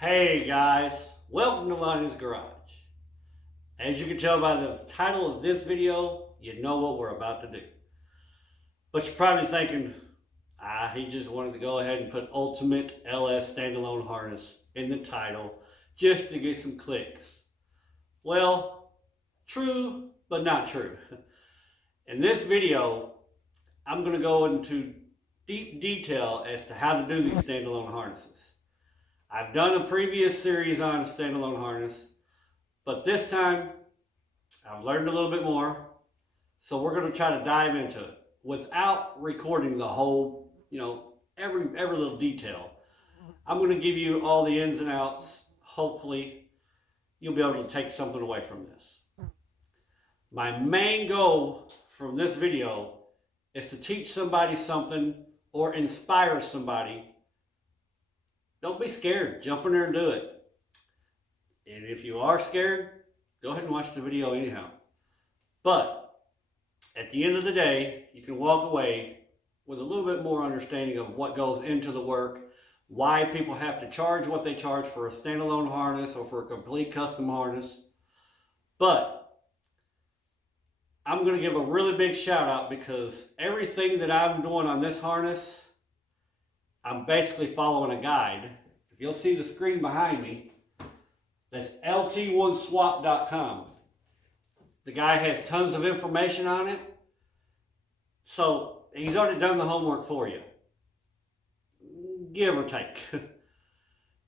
Hey guys, welcome to Lonnie's Garage. As you can tell by the title of this video, you know what we're about to do. But you're probably thinking, he just wanted to go ahead and put Ultimate LS Standalone Harness in the title just to get some clicks. Well, true, but not true. In this video, I'm going to go into deep detail as to how to do these standalone harnesses. I've done a previous series on a standalone harness, but this time I've learned a little bit more, so we're going to try to dive into it without recording the whole, every little detail. I'm going to give you all the ins and outs. Hopefully you'll be able to take something away from this. My main goal from this video is to teach somebody something or inspire somebody. Don't be scared. Jump in there and do it. And if you are scared, go ahead and watch the video anyhow. But at the end of the day, you can walk away with a little bit more understanding of what goes into the work, why people have to charge what they charge for a standalone harness or for a complete custom harness. But I'm going to give a really big shout out because everything that I'm doing on this harness, I'm basically following a guide. If you'll see the screen behind me, that's lt1swap.com. The guy has tons of information on it. So he's already done the homework for you, give or take.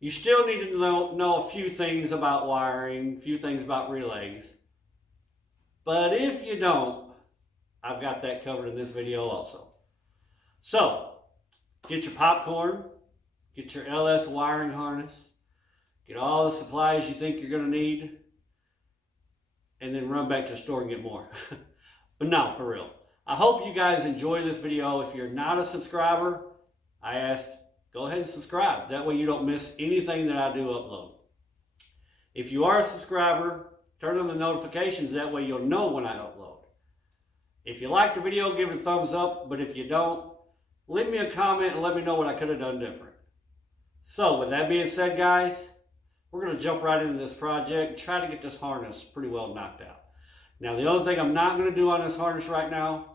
You still need to know a few things about wiring, a few things about relays. But if you don't, I've got that covered in this video also. So, get your popcorn, get your LS wiring harness, get all the supplies you think you're going to need, and then run back to the store and get more. But no, for real. I hope you guys enjoy this video. If you're not a subscriber, I asked, go ahead and subscribe. That way you don't miss anything that I do upload. If you are a subscriber, turn on the notifications. That way you'll know when I upload. If you like the video, give it a thumbs up. But if you don't, leave me a comment and let me know what I could have done different. So with that being said, guys, we're going to jump right into this project and try to get this harness pretty well knocked out. Now the other thing I'm not going to do on this harness right now,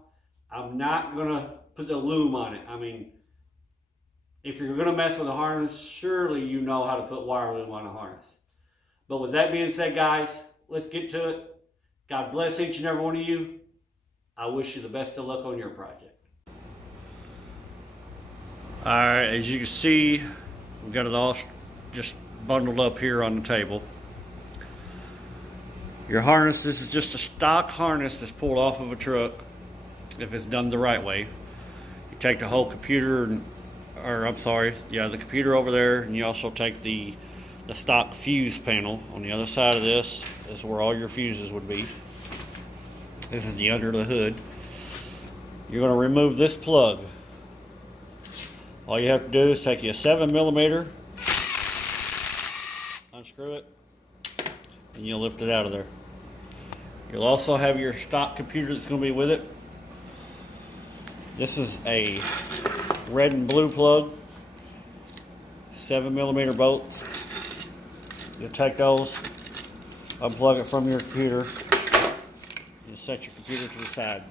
I'm not going to put the loom on it. I mean, if you're going to mess with a harness, surely you know how to put wire loom on a harness. But with that being said, guys, let's get to it. God bless each and every one of you. I wish you the best of luck on your project. Alright, as you can see, we've got it all just bundled up here on the table. Your harness, this is just a stock harness that's pulled off of a truck if it's done the right way. You take the whole computer, the computer over there, and you also take the stock fuse panel. On the other side of this is where all your fuses would be. This is the under the hood. You're going to remove this plug. All you have to do is take your 7mm, unscrew it, and you'll lift it out of there. You'll also have your stock computer that's going to be with it. This is a red and blue plug, 7mm bolts. You'll take those, unplug it from your computer, and set your computer to the side.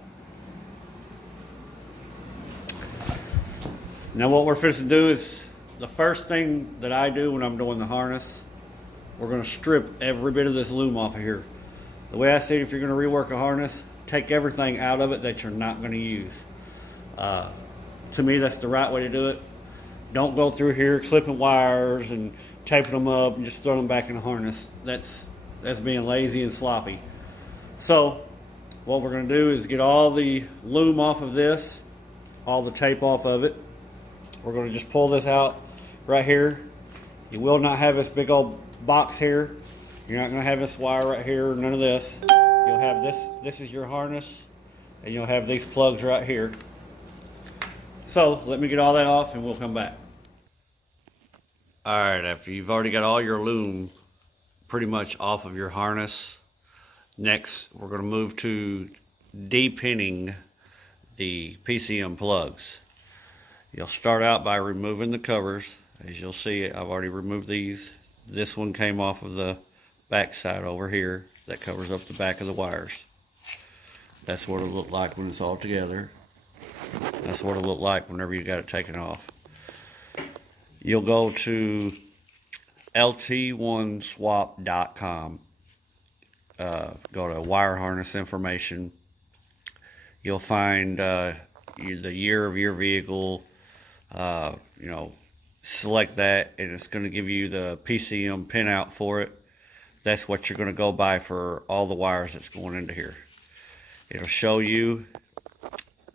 Now what we're fixing to do is, the first thing that I do when I'm doing the harness, we're going to strip every bit of this loom off of here. The way I see it, if you're going to rework a harness, take everything out of it that you're not going to use. To me, that's the right way to do it. Don't go through here clipping wires and taping them up and just throwing them back in the harness. That's being lazy and sloppy. So what we're going to do is get all the loom off of this, all the tape off of it. We're going to just pull this out right here. You will not have this big old box here. You're not going to have this wire right here, none of this. You'll have this is your harness, and you'll have these plugs right here. So let me get all that off and we'll come back. Alright, after you've already got all your loom pretty much off of your harness, next we're going to move to depinning the PCM plugs. You'll start out by removing the covers. As you'll see, I've already removed these. This one came off of the back side over here that covers up the back of the wires. That's what it'll look like when it's all together. That's what it'll look like whenever you got it taken off. You'll go to lt1swap.com. Go to wire harness information. You'll find the year of your vehicle. You know, select that, and it's going to give you the PCM pinout for it. That's what you're going to go by for all the wires that's going into here. It'll show you,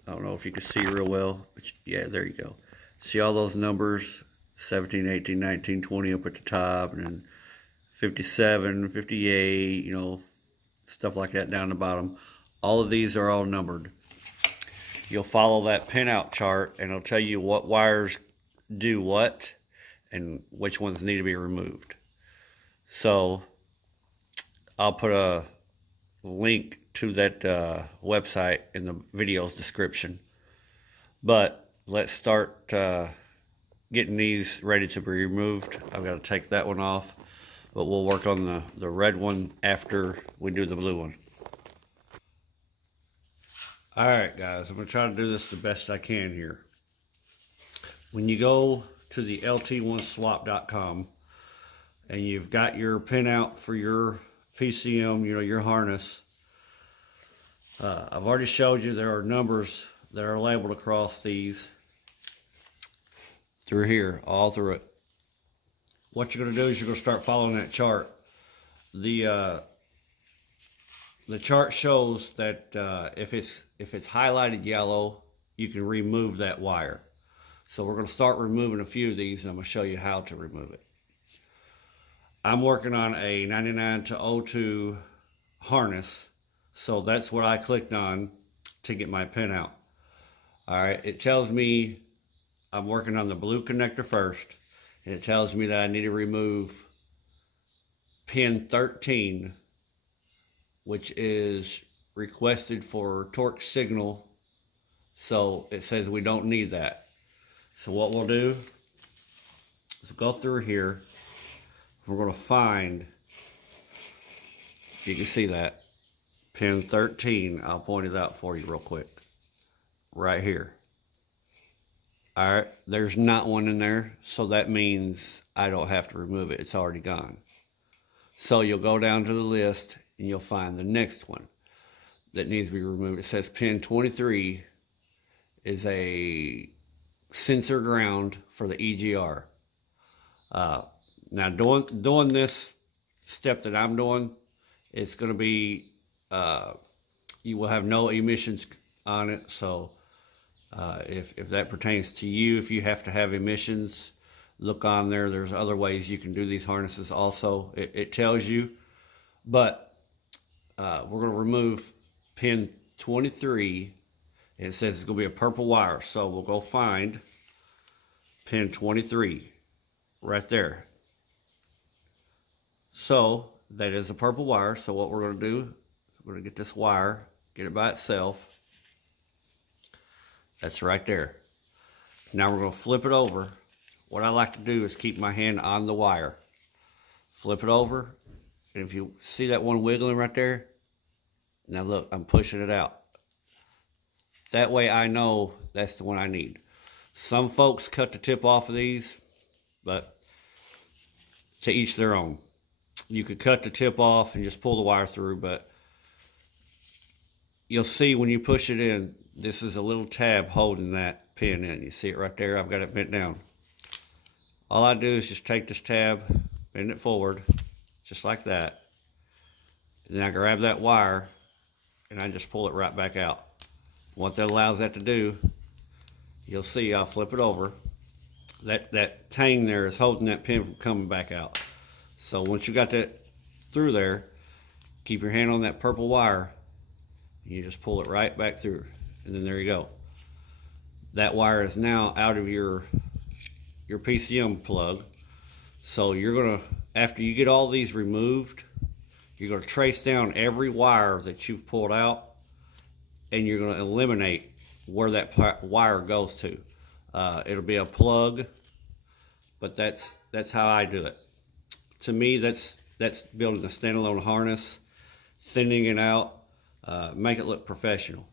I don't know if you can see real well, but yeah, there you go. See all those numbers, 17, 18, 19, 20 up at the top, and then 57, 58, you know, stuff like that down the bottom. All of these are all numbered. You'll follow that pinout chart, and it'll tell you what wires do what and which ones need to be removed. So I'll put a link to that website in the video's description. But let's start getting these ready to be removed. I've got to take that one off, but we'll work on the red one after we do the blue one. Alright guys, I'm going to try to do this the best I can here. When you go to the lt1swap.com and you've got your pinout for your PCM, you know, your harness, I've already showed you there are numbers that are labeled across these through here, all through it. What you're going to do is you're going to start following that chart. The chart shows that if it's highlighted yellow, you can remove that wire. So we're going to start removing a few of these, and I'm going to show you how to remove it. I'm working on a 99 to 02 harness, so that's what I clicked on to get my pin out. Alright, it tells me I'm working on the blue connector first, and it tells me that I need to remove pin 13, which is requested for torque signal, so it says we don't need that. So what we'll do is go through here. We're going to find, you can see that, pin 13. I'll point it out for you real quick. Right here. Alright, there's not one in there, so that means I don't have to remove it. It's already gone. So you'll go down to the list and you'll find the next one that needs to be removed. It says pin 23 is a sensor ground for the EGR. Now doing this step that I'm doing, it's going to be, you will have no emissions on it. So if that pertains to you, if you have to have emissions, look on there. There's other ways you can do these harnesses also. It tells you, but we're going to remove pin 23. It says it's going to be a purple wire, so we'll go find pin 23 right there. So that is a purple wire. So what we're going to do, we're going to get this wire, get it by itself. That's right there. Now we're going to flip it over. What I like to do is keep my hand on the wire. Flip it over, and if you see that one wiggling right there, now look, I'm pushing it out. That way I know that's the one I need. Some folks cut the tip off of these, but to each their own. You could cut the tip off and just pull the wire through, but you'll see when you push it in, this is a little tab holding that pin in. You see it right there? I've got it bent down. All I do is just take this tab, bend it forward, just like that. And then I grab that wire, and I just pull it right back out. What that allows that to do, you'll see I'll flip it over. That tang there is holding that pin from coming back out. So once you got that through there, keep your hand on that purple wire, and you just pull it right back through. And then there you go. That wire is now out of your PCM plug. So you're gonna, after you get all these removed, you're gonna trace down every wire that you've pulled out, and you're gonna eliminate where that wire goes to. It'll be a plug, but that's how I do it. to me, that's building a standalone harness, thinning it out, make it look professional.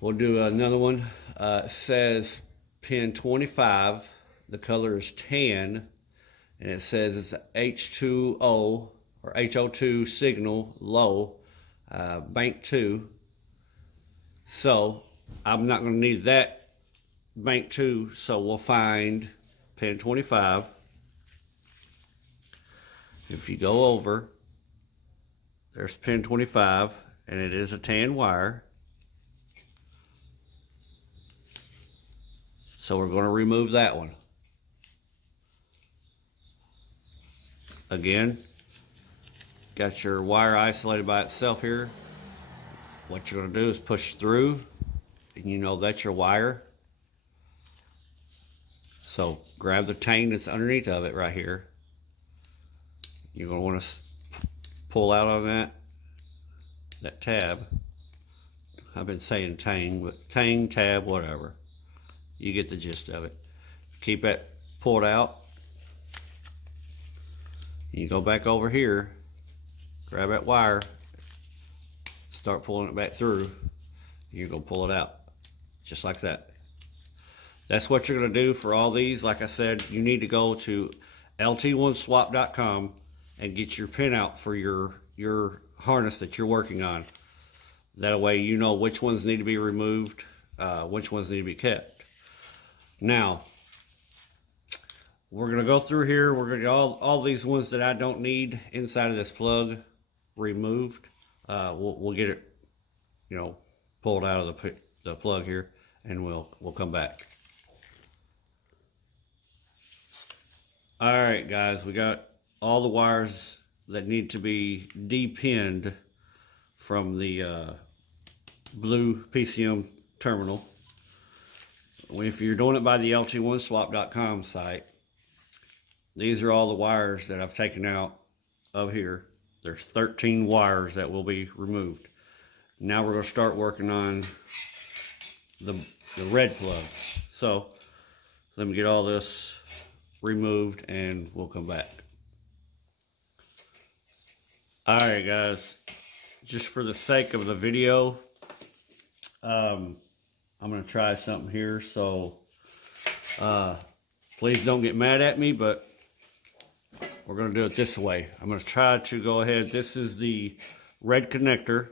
We'll do another one. It says pin 25. The color is tan, and it says it's a H2O or HO2 signal low, bank 2. So I'm not going to need that bank 2, so we'll find pin 25. If you go over, there's pin 25, and it is a tan wire. So we're going to remove that one. Again, got your wire isolated by itself here. What you're going to do is push through, and you know that's your wire. So grab the tang that's underneath of it right here. You're going to want to pull out on that tab. I've been saying tang, but tang, tab, whatever. You get the gist of it. Keep that pulled out. You go back over here, grab that wire, start pulling it back through. You're going to pull it out, just like that. That's what you're going to do for all these. Like I said, you need to go to lt1swap.com and get your pin out for your harness that you're working on. That way you know which ones need to be removed, which ones need to be kept. Now, we're going to go through here. We're going to get all these ones that I don't need inside of this plug removed. We'll get it, you know, pulled out of the plug here, and we'll come back. All right, guys, we got all the wires that need to be depinned from the blue PCM terminal. If you're doing it by the lt1swap.com site, these are all the wires that I've taken out of here. There's 13 wires that will be removed. Now we're going to start working on the red plug. So let me get all this removed and we'll come back. Alright guys, just for the sake of the video, I'm going to try something here, so please don't get mad at me, but we're going to do it this way. I'm going to try to go ahead. This is the red connector.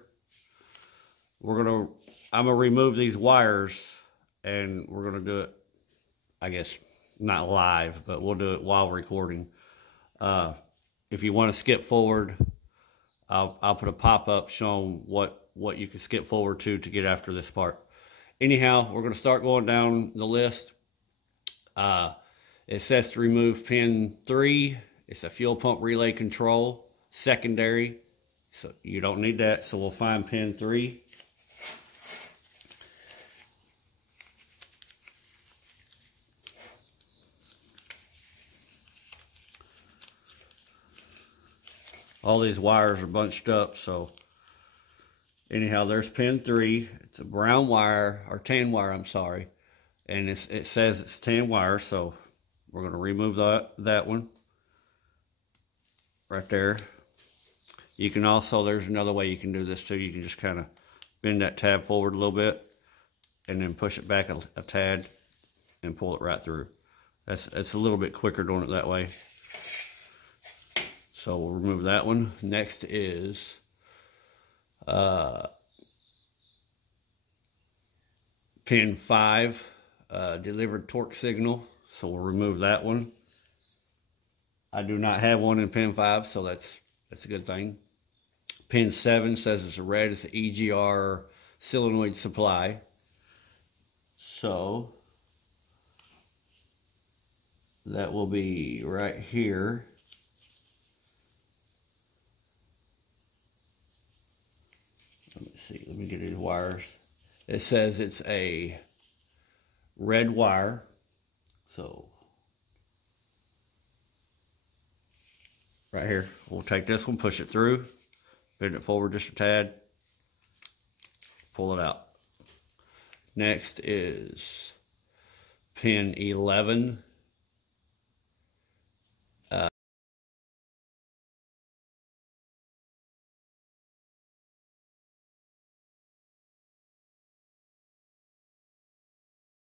I'm going to remove these wires, and we're going to do it, I guess, not live, but we'll do it while recording. If you want to skip forward, I'll put a pop-up showing what you can skip forward to get after this part. Anyhow, we're going to start going down the list. It says to remove pin 3. It's a fuel pump relay control, secondary. So you don't need that, so we'll find pin 3. All these wires are bunched up, so anyhow, there's pin 3. It's a brown wire, or tan wire, I'm sorry. And it says it's tan wire, so we're going to remove that one right there. You can also, there's another way you can do this too. You can just kind of bend that tab forward a little bit and then push it back a tad and pull it right through. It's a little bit quicker doing it that way. So we'll remove that one. Next is pin 5, delivered torque signal. So we'll remove that one. I do not have one in pin 5, so that's a good thing. Pin 7 says it's a red. It's an EGR solenoid supply. So that will be right here. Let me see. Let me get these wires. It says it's a red wire. So right here, we'll take this one, push it through, bend it forward just a tad, pull it out. Next is pin 11.